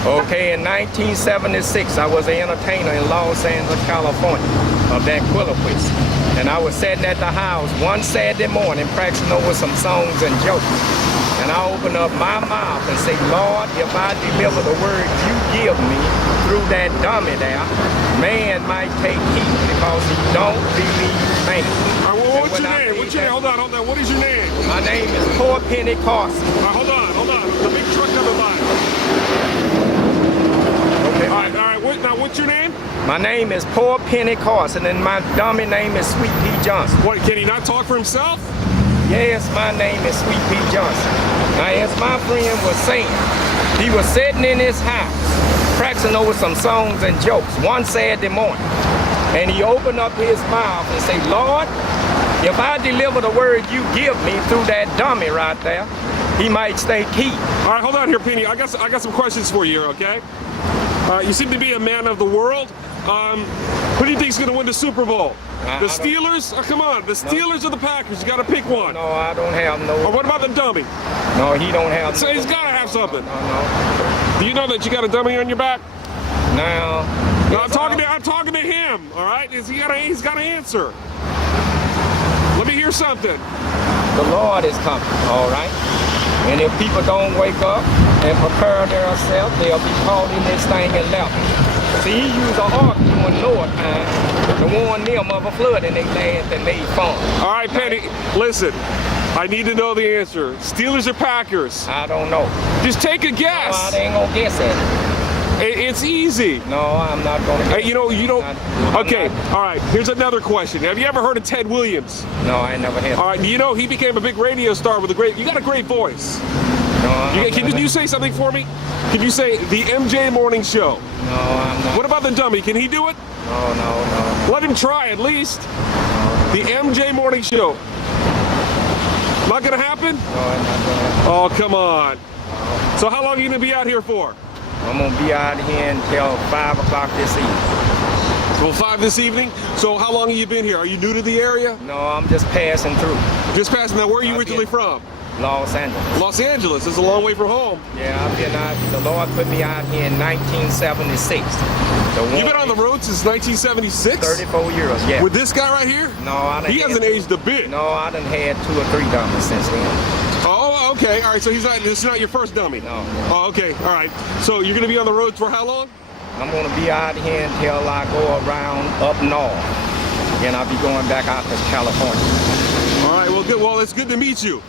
Okay, in 1976, I was an entertainer in Los Angeles, California, of ventriloquist. And I was sitting at the house one Saturday morning practicing over some songs and jokes. And I opened up my mouth and say, Lord, if I deliver the word you give me through that dummy there, man might take heed because he don't believe man. All right, well, what's your name? What's your name? Hold on. What is your name? My name is Poor Penny Carson. All right, hold on. The big truck coming by. Okay. All right. Now, what's your name? My name is Poor Penny Carson, and my dummy name is Sweet Pea Johnson. What, can he not talk for himself? Yes, my name is Sweet Pea Johnson. Now, as my friend was saying, he was sitting in his house, practicing over some songs and jokes one Saturday morning. And he opened up his mouth and said, Lord, if I deliver the word you give me through that dummy right there, he might stay key. All right, hold on here, Penny. I got some questions for you, okay? You seem to be a man of the world. Who do you think is going to win the Super Bowl? The Steelers? Oh, come on. The Steelers or the Packers? You got to pick one. No, I don't have no. Or what about the dummy? No, he don't have. So he's got to have something. No. Do you know that you got a dummy on your back? Now. No, I'm talking to him. All right, he's got to answer. Let me hear something. The Lord is coming. All right. And if people don't wake up and prepare themselves, they'll be caught in this thing and left. See, he used an ark during Noah time to warn them of a flood, and they laughed and made fun. All right, Penny, listen. I need to know the answer. Steelers or Packers? I don't know. Just take a guess. No, I ain't gonna guess it. It's easy. No, I'm not gonna guess. You don't. Okay, all right, here's another question. Have you ever heard of Ted Williams? No, I never have. All right, you know he became a big radio star with you got a great voice. No, Can you say something for me? Can you say the MJ Morning Show? No, I'm not. What about the dummy? Can he do it? No. Let him try at least. The MJ Morning Show. Not gonna happen? No, I'm not gonna happen. Oh, come on. So how long are you gonna be out here for? I'm gonna be out here until 5 o'clock this evening. Well, 5 this evening? So how long have you been here? Are you new to the area? No, I'm just passing through. Just passing. Now, where are you originally from? Los Angeles. Los Angeles. It's a long way from home. Yeah, I've been out. The Lord put me out here in 1976. You've been on the road since 1976? 34 years, yeah. With this guy right here? No, I done. He hasn't aged a bit. No, I done had 2 or 3 dummies since then. Oh, okay. All right, so this is not your first dummy? No. Oh, okay. All right. So you're going to be on the road for how long? I'm going to be out here until I go around up north. Then I'll be going back out to California. All right, well, good. Well, it's good to meet you.